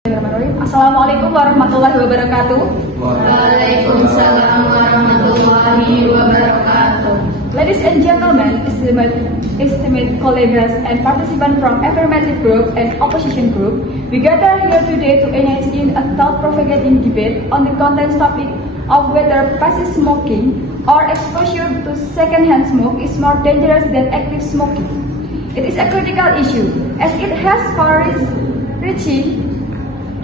Assalamualaikum warahmatullahi wabarakatuh. Waalaikumsalam warahmatullahi wabarakatuh. Ladies and gentlemen, esteemed colleagues and participants from affirmative group and opposition group, we gather here today to engage in a thought-provoking debate on the content topic of whether passive smoking or exposure to secondhand smoke is more dangerous than active smoking. It is a critical issue as it has far-reaching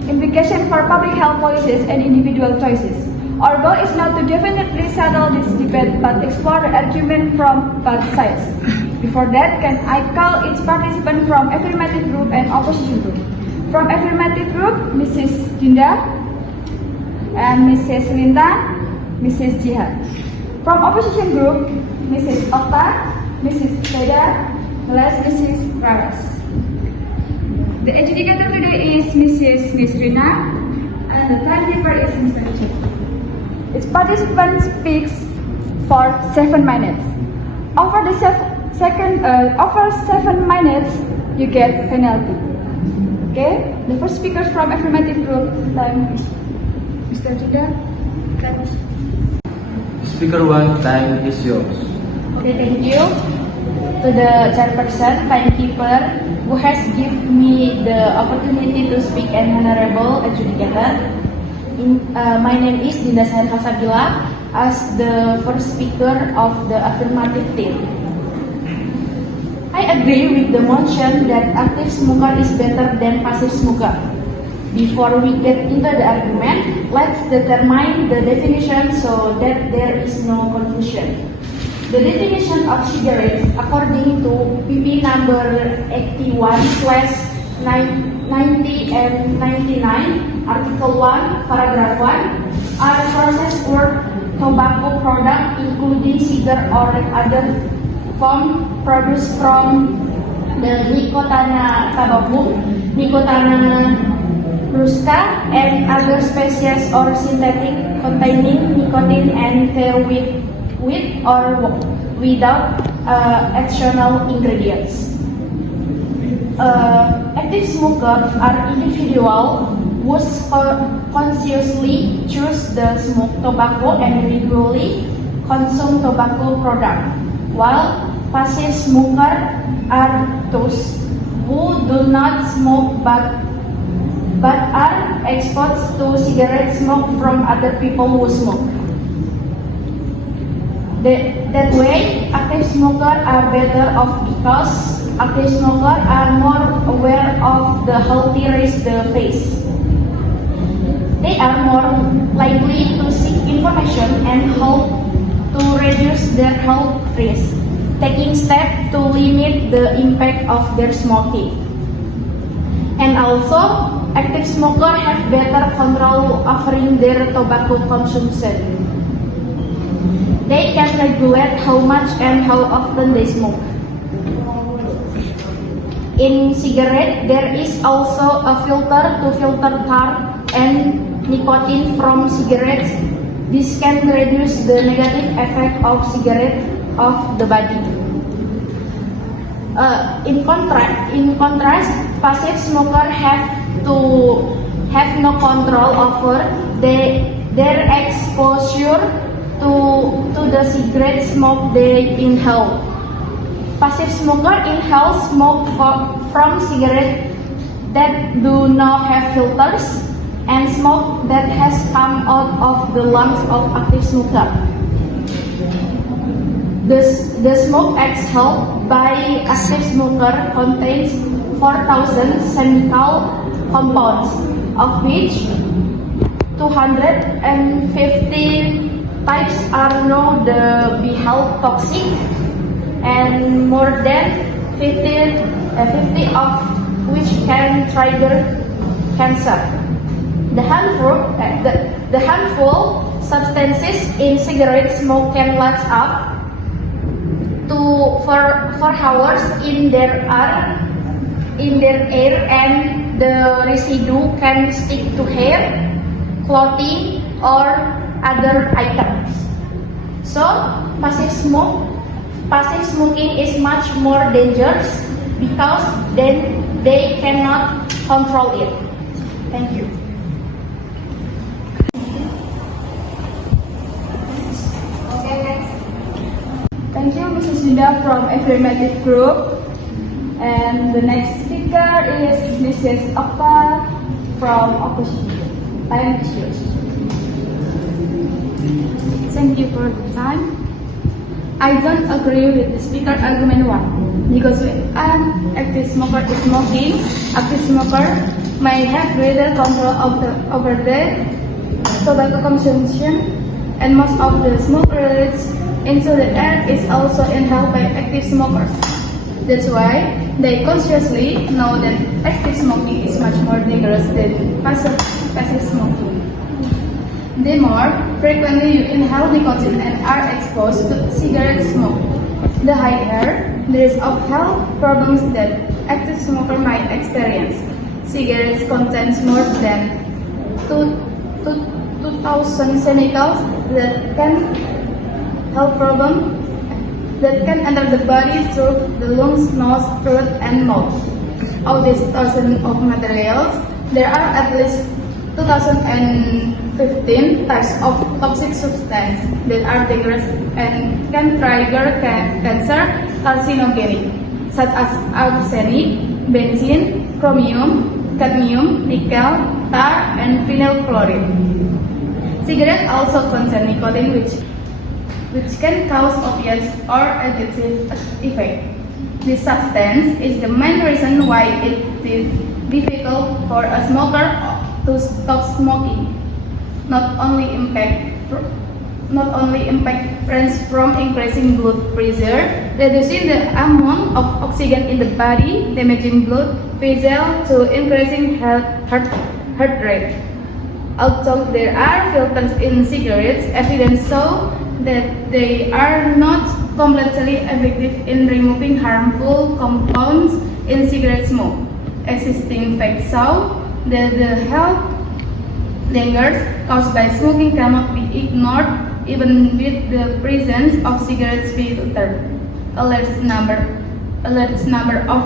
implications for public health policies and individual choices. Our goal is not to definitely settle this debate but explore the argument from both sides. Before that, can I call each participant from affirmative group and opposition group? From affirmative group, Mrs. Dinda and Mrs. Linda, Mrs. Jihad. From opposition group, Mrs. Okta, Mrs. Seda, Mrs. Raras. The adjudicator today is Mrs. Rina, and the timekeeper is Mr. Richard. Each participant speaks for 7 minutes. Over 7 minutes, you get penalty. Okay? The first speaker from affirmative group, time is Mr. Rina. Speaker 1, time is yours. Okay, thank you to the chairperson, timekeeper, who has given me the opportunity to speak an honorable adjudicator. My name is Dinda Sahin Hasabila as the first speaker of the affirmative team. I agree with the motion that active smoker is better than passive smoker. Before we get into the argument, let's determine the definition so that there is no confusion. The definition of cigarettes according to PP number 81/90 and 99, Article 1, Paragraph 1, are processed or tobacco product including cigar or other form produced from the Nicotiana tabacum, Nicotiana brusca, and other species or synthetic containing nicotine and therewith with or without additional ingredients. Active smokers are individuals who consciously choose to smoke tobacco and regularly consume tobacco products, while passive smokers are those who do not smoke but are exposed to cigarette smoke from other people who smoke. That way, active smokers are better off because active smokers are more aware of the health risks they face. They are more likely to seek information and help to reduce their health risks, taking steps to limit the impact of their smoking. And also, active smokers have better control over their tobacco consumption. They can regulate how much and how often they smoke. In cigarette, there is also a filter to filter tar and nicotine from cigarettes. This can reduce the negative effect of cigarette of the body. In contrast, passive smokers have no control over their exposure to the cigarette smoke they inhale. Passive smoker inhale smoke from cigarettes that do not have filters and smoke that has come out of the lungs of active smoker. The smoke exhaled by active smoker contains 4,000 chemical compounds, of which 250 types are known to be health toxic, and more than 50 of which can trigger cancer. The harmful substances in cigarette smoke can last up to 4 hours in their air, and the residue can stick to hair, clothing, or other items. So, passive smoking is much more dangerous because then they cannot control it. Thank you. Thank you, Mrs. Linda from Affirmative Group. And the next speaker is Mrs. Okta from Opposition. Time is yours. Thank you for the time. I don't agree with the speaker argument 1 because when an active smoker is smoking, active smoker may have greater control over the tobacco consumption, and most of the smoke released into the air is also inhaled by active smokers. That's why they consciously know that active smoking is much more dangerous than passive smoking. The more frequently you inhale nicotine and are exposed to cigarette smoke, the higher the risk of health problems that active smoker might experience. Cigarettes contains more than 2,000 chemicals that can that can enter the body through the lungs, nose, throat, and mouth. Of these thousands of materials, there are at least 2015 types of toxic substances that are dangerous and can trigger cancer, carcinogenic, such as arsenic, benzene, chromium, cadmium, nickel, tar, and phenyl chloride. Cigarettes also contain nicotine, which can cause opiates or addictive effect. This substance is the main reason why it is difficult for a smoker to stop smoking. Not only impact range from increasing blood pressure, reducing the amount of oxygen in the body, damaging blood vessels to increasing heart rate. Although there are filters in cigarettes, evidence shows that they are not completely effective in removing harmful compounds in cigarette smoke. Existing facts show that the health dangers caused by smoking cannot be ignored even with the presence of cigarette filter. A large number of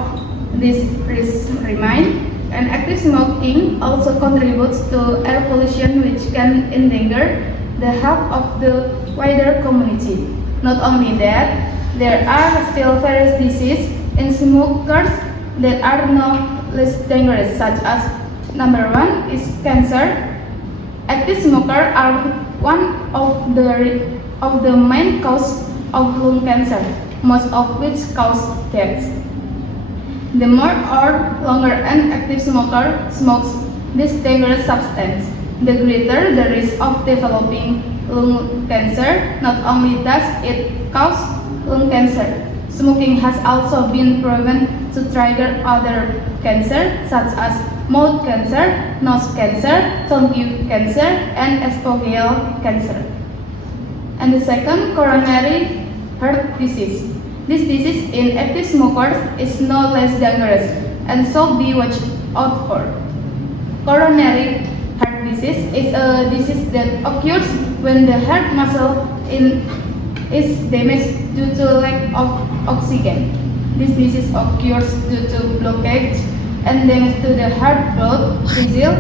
these risks remain, and active smoking also contributes to air pollution, which can endanger the health of the wider community. Not only that, there are still various diseases in smokers that are no less dangerous, such as number 1 is cancer. Active smokers are one of the main causes of lung cancer, most of which cause death. The more or longer an active smoker smokes this dangerous substance, the greater the risk of developing lung cancer. Not only does it cause lung cancer, smoking has also been proven to trigger other cancer such as mouth cancer, nose cancer, tongue cancer, and esophageal cancer. And the second, coronary heart disease. This disease in active smokers is no less dangerous and should be watched out for. Coronary heart disease is a disease that occurs when the heart muscle is damaged due to lack of oxygen. This disease occurs due to blockage and damage to the heart blood vessel.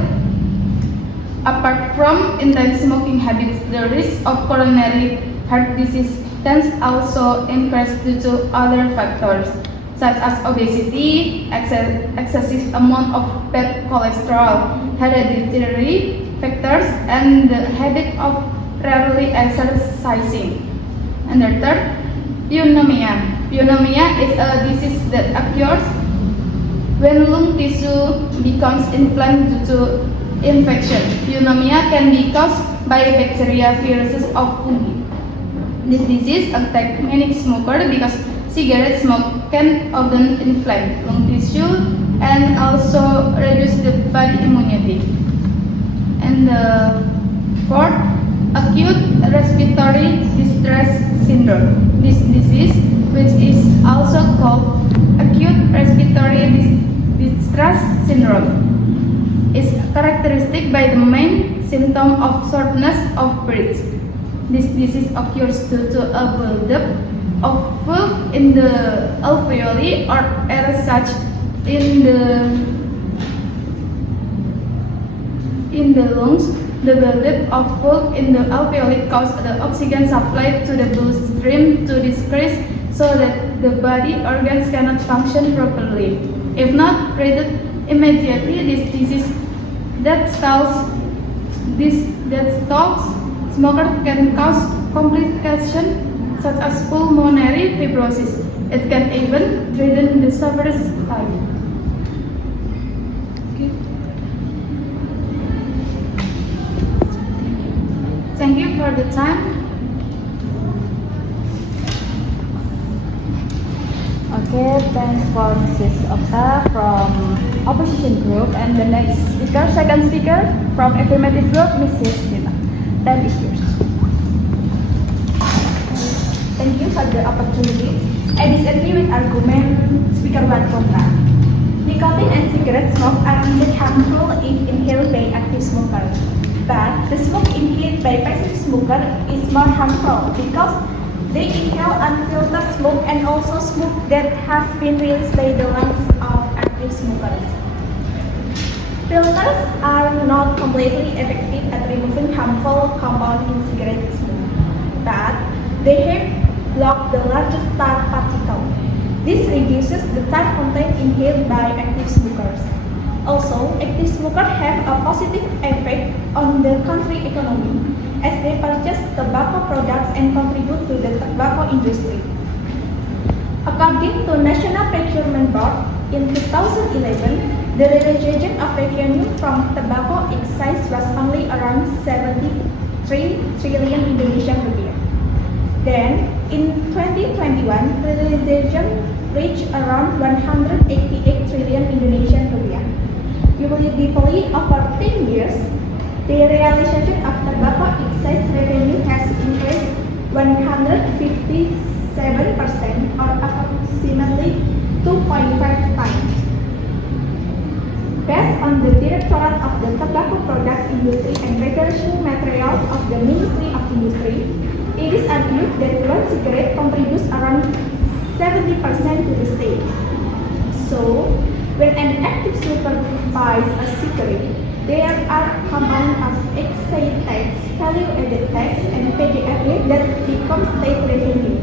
Apart from intense smoking habits, the risk of coronary heart disease tends also increase due to other factors such as obesity, excessive amount of bad cholesterol, hereditary factors, and the habit of rarely exercising. And the third, pneumonia. Pneumonia is a disease that occurs when lung tissue becomes inflamed due to infection. Pneumonia can be caused by bacteria, viruses, or fungi. This disease affects many smokers because cigarette smoke can often inflame lung tissue and also reduce the body immunity. And the fourth, acute respiratory distress syndrome. This disease, which is also called acute respiratory distress syndrome, is characteristic by the main symptom of shortness of breath. This disease occurs due to a buildup of fluid in the alveoli or air such in the in the lungs. The buildup of fluid in the alveoli causes the oxygen supply to the bloodstream to decrease so that the body organs cannot function properly. If not treated immediately, this disease that stalls smoker can cause complications such as pulmonary fibrosis. It can even threaten the sufferer's life. Thank you for the time. Okay, thanks for Mrs. Okta from opposition group, and the next speaker, second speaker from affirmative group, Mrs. Lina. Time is yours. Thank you for the opportunity. I disagree with argument speaker 1 kontra. Nicotine and cigarette smoke are indeed harmful if inhaled by active smoker. But the smoke inhaled by passive smoker is more harmful because they inhale unfiltered smoke and also smoke that has been released by the lungs of active smokers. Filters are not completely effective at removing harmful compounds in cigarette smoke, but they help block the largest tar particle. This reduces the tar content inhaled by active smokers. Also, active smokers have a positive effect on the country economy as they purchase tobacco products and contribute to the tobacco industry. According to National Procurement Board, in 2011, the realization of revenue from tobacco excise was only around 73 trillion Indonesian rupiah. Then, in 2021, realization reached around 188 trillion Indonesian rupiah. Cumulatively over 10 years, the realization of tobacco excise revenue has increased 157% or approximately 2.5 times. Based on the Directorate of the Tobacco Products Industry and Preparation Materials of the Ministry of Industry, it is argued that one cigarette contributes around 70% to the state. So, when an active smoker buys a cigarette, there are components of excise tax, value-added tax, and PDRT that become state revenue.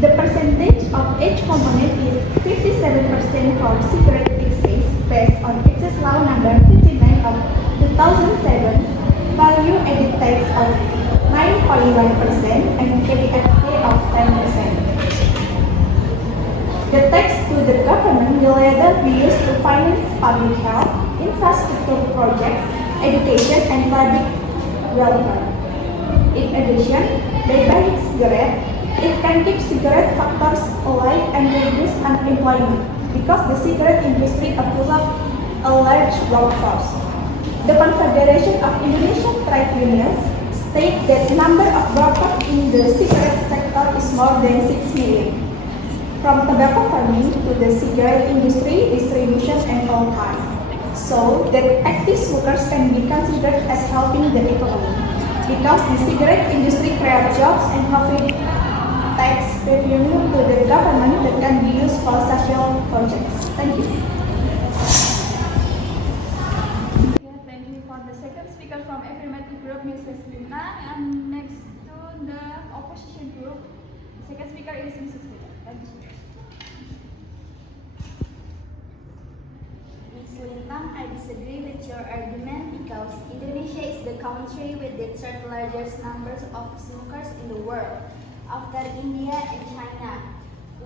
The percentage of each component is 57% for cigarette excise based on Excise Law Number 59 of 2007, value-added tax of 9.1%, and PDRT of 10%. The tax to the government will later be used to finance public health, infrastructure projects, education, and public welfare. In addition, by buying cigarettes, it can keep cigarette factors alive and reduce unemployment because the cigarette industry absorbs a large workforce. The Confederation of Indonesian Trade Unions states that the number of workers in the cigarette sector is more than 6 million. From tobacco farming to the cigarette industry, distribution, and all kinds. So that active smokers can be considered as helping the economy because the cigarette industry creates jobs and profit tax revenue to the government that can be used for social projects. Thank you. Okay, thank you for the second speaker from affirmative group, Mrs. Lina, and next to the opposition group, the second speaker is Mrs. Lina. Thank you. Ms. Lintang, I disagree with your argument because Indonesia is the country with the third largest numbers of smokers in the world, after India and China,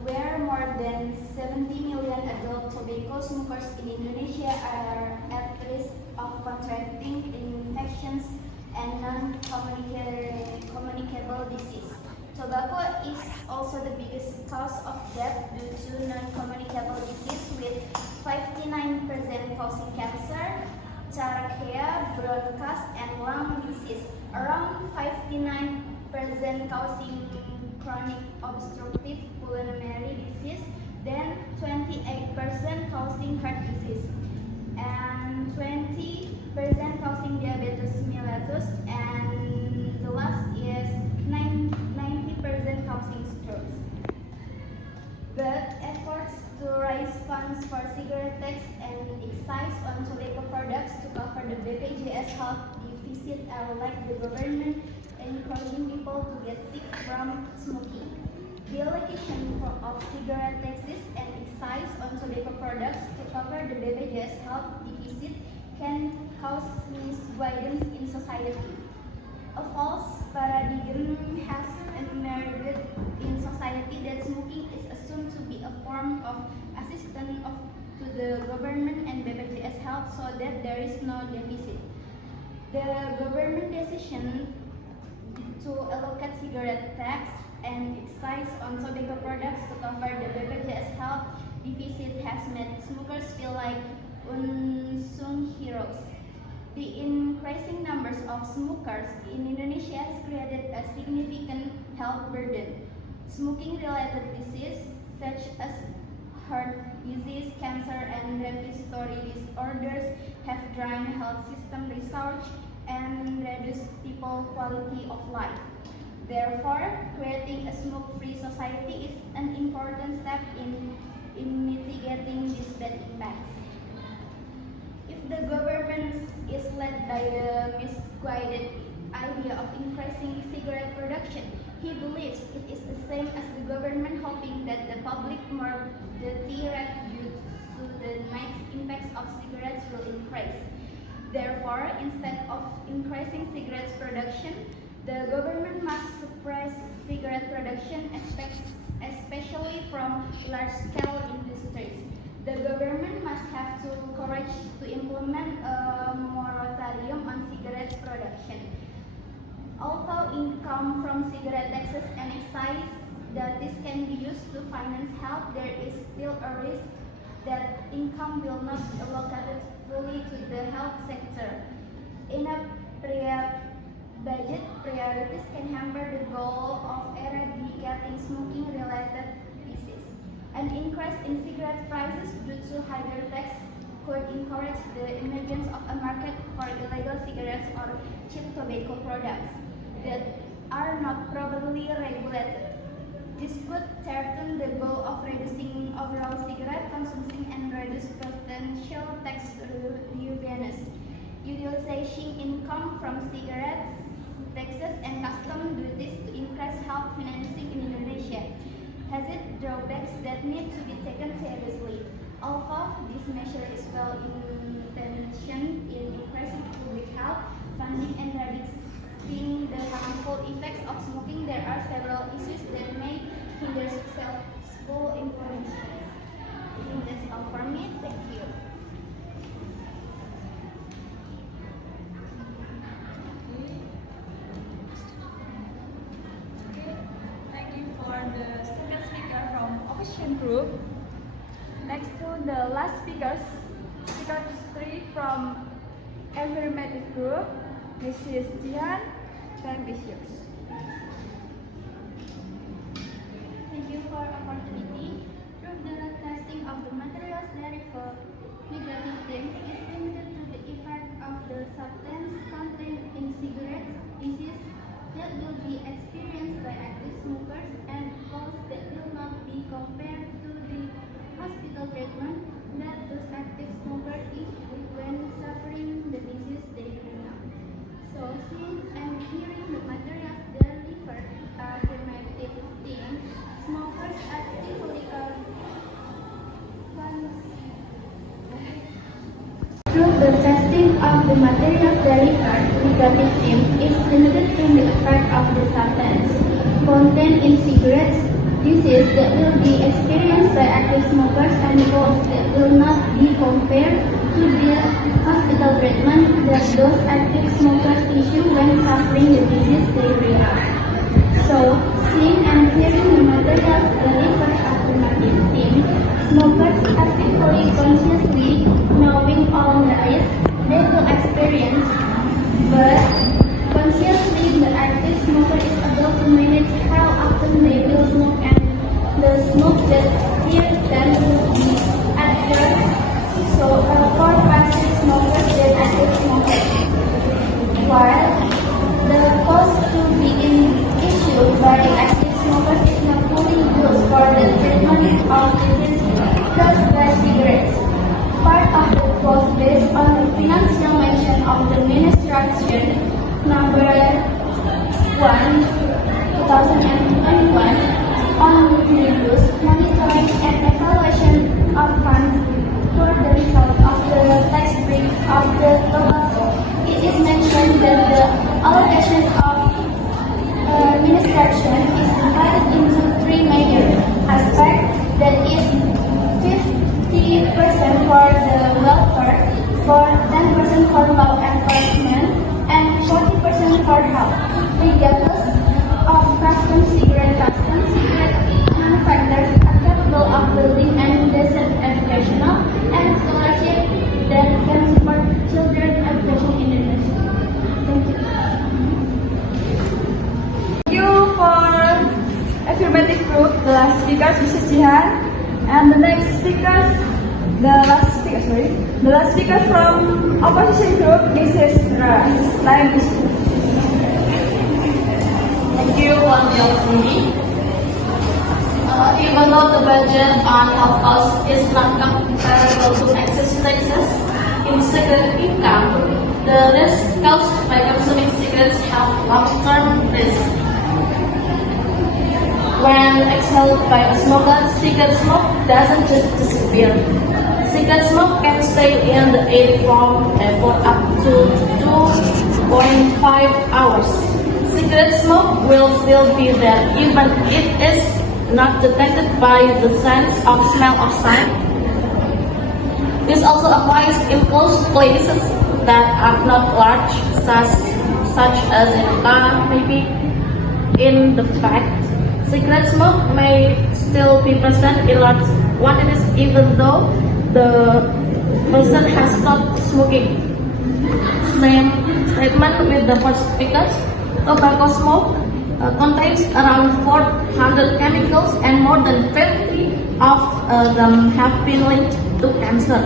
where more than 70 million adult tobacco smokers in Indonesia are at risk of contracting infections and non-communicable disease. Tobacco is also the biggest cause of death due to non-communicable disease, with 59% causing cancer, trachea, bronchus, and lung disease, around 59% causing chronic obstructive pulmonary disease, then 28% causing heart disease, and 20% causing diabetes mellitus, and the last is 90% causing strokes. But efforts to raise funds for cigarette tax and excise on tobacco products to cover the BPJS health deficit are like the government encouraging people to get sick from smoking. The allocation of cigarette taxes and excise on tobacco products to cover the BPJS health deficit can cause misguidance in society. A false paradigm has emerged in society that smoking is assumed to be a form of assistance to the government and BPJS health so that there is no deficit. The government decision to allocate cigarette tax and excise on tobacco products to cover the BPJS health deficit has made smokers feel like unsung heroes. The increasing numbers of smokers in Indonesia has created a significant health burden. Smoking-related diseases such as heart disease, cancer, and respiratory disorders have drained health system research and reduced people's quality of life. Therefore, creating a smoke-free society is an important step in mitigating these bad impacts. If the government is led by the misguided idea of increasing cigarette production, he believes it is the same as the government hoping that the public mortality rate due to the negative impacts of cigarettes will increase. Therefore, instead of increasing cigarettes production, the government must suppress cigarette production, especially from large-scale industries. The government must have the courage to implement a moratorium on cigarettes production. Although income from cigarette taxes and excise that this can be used to finance health, there is still a risk that income will not be allocated fully to the health sector. In a budget, priorities can hamper the goal of eradicating smoking-related disease. An increase in cigarette prices due to higher tax could encourage the emergence of a market for illegal cigarettes or cheap tobacco products that are not properly regulated. This could threaten the goal of reducing overall cigarette consumption and reduce potential tax revenues. Utilizing income from cigarettes, taxes, and custom duties to increase health financing in Indonesia has its drawbacks that need to be taken seriously. Although this measure is well-intentioned in increasing public health funding and reducing the harmful effects of smoking, there are several issues that may hinder successful implementation. I think that's all for me. Thank you. Thank you for the second speaker from Opposition Group. Next to the last speaker 3 from Affirmative Group, Mrs. Jihan. Time is yours. Thank you for opportunity. Proof that testing of the materials derived for negative thing is limited to the effect of the substance contained in cigarettes, disease that will be experienced by active smokers, and costs that will not be compared to the hospital treatment that those active smokers issue when suffering the disease they bring up. So, seeing and hearing the materials delivered affirmative team, smokers actively through the testing of the materials delivered, negative team is limited to the effect of the substance contained in cigarettes, disease that will be experienced by active smokers, and costs that will not be compared to the hospital treatment that those active smokers issue when suffering the disease they bring up. So, seeing and hearing the materials delivered affirmative team, smokers actively, consciously knowing all the risks they will experience, but consciously the active smoker is able to manage how often they will smoke and the smoke that here then will be adjusted. So, for passive smokers and active smokers, while the cost to be issued by active smokers is not fully used for the treatment of disease caused by cigarettes. Part of the cost based on the financial number 1, 2021 on weekly use, monitoring and evaluation of funds for the result of the tax break of the tobacco. It is mentioned that the allocation of administration is divided into 3 major aspects, that is 50% for the welfare, for 10% for law enforcement, and 40% for health, regardless of customs cigarette manufacturers are capable of building and decent educational and scholarship that can support children's education in the nation. Thank you. Thank you for affirmative group, the last speaker, Mrs. Jihan. And the last speaker from opposition group, Mrs. Ras. Time is Thank you for the opportunity. Even though the budget on health costs is not comparable to excess taxes in cigarette income, the risk caused by consuming cigarettes have long-term risk. When exhaled by a smoker, cigarette smoke doesn't just disappear. Cigarette smoke can stay in the air for up to 2.5 hours. Cigarette smoke will still be there even if it is not detected by the sense of smell or sight. This also applies in closed places that are not large, such as in a car, maybe. In the fact, cigarette smoke may still be present in large quantities even though the person has stopped smoking. Same statement with the first speakers. Tobacco smoke contains around 400 chemicals and more than 50 of them have been linked to cancer.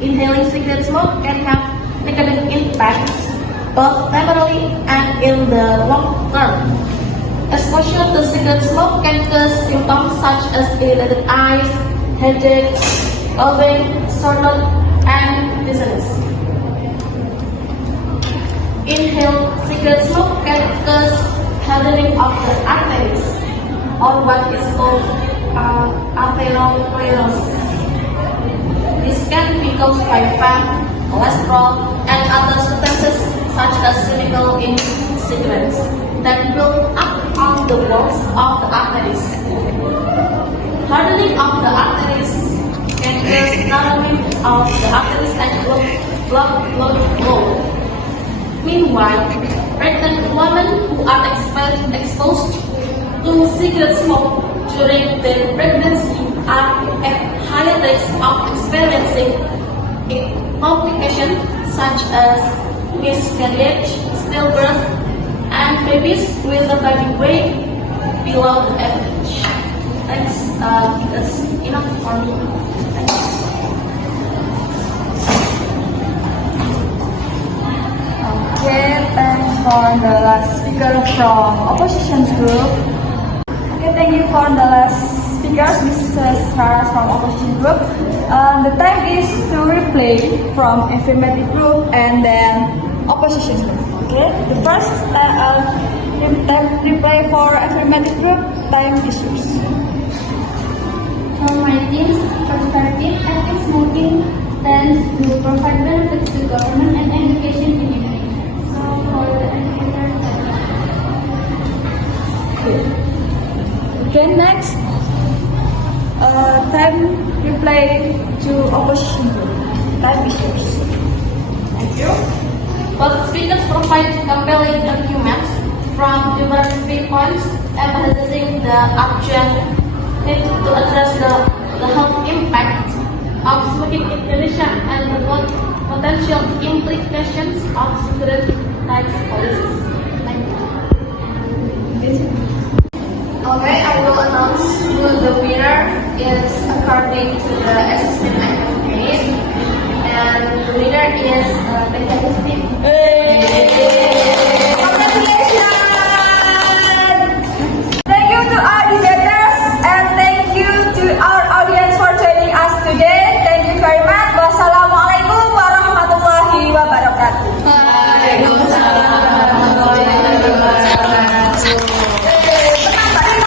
Inhaling cigarette smoke can have negative impacts both temporarily and in the long term. Exposure to cigarette smoke can cause symptoms such as irritated eyes, headache, coughing, sore throat, and dizziness. Inhaled cigarette smoke can cause hardening of the arteries, or what is called arteriosclerosis. This can be caused by fat, cholesterol, and other substances such as chemical in cigarettes that build up on the walls of the arteries. Hardening of the arteries can cause narrowing of the arteries and blood flow. Meanwhile, pregnant women who are exposed to cigarette smoke during their pregnancy are at higher risk of experiencing complications such as miscarriage, stillbirth, and babies with a body weight below the average. Thanks. That's enough for me. Thank you. Okay, thanks for the last speaker from opposition group. Okay, thank you for the last speakers, Mrs. Ras from opposition group. The time is to replay from affirmative group and then opposition group. Okay, the first replay for affirmative group, time is yours. From my team's perspective, I think smoking tends to provide benefits to government and education in Indonesia. So for the educators, Okay, next, time replay to opposition group. Time is yours. Thank you. Both speakers provide compelling arguments from different viewpoints, emphasizing the urgent need to address the health impact of smoking in Indonesia and the potential implications of cigarette tax policies. Thank you. Okay, I will announce who the winner is according to the assessment I have made. And the winner is Mekanistik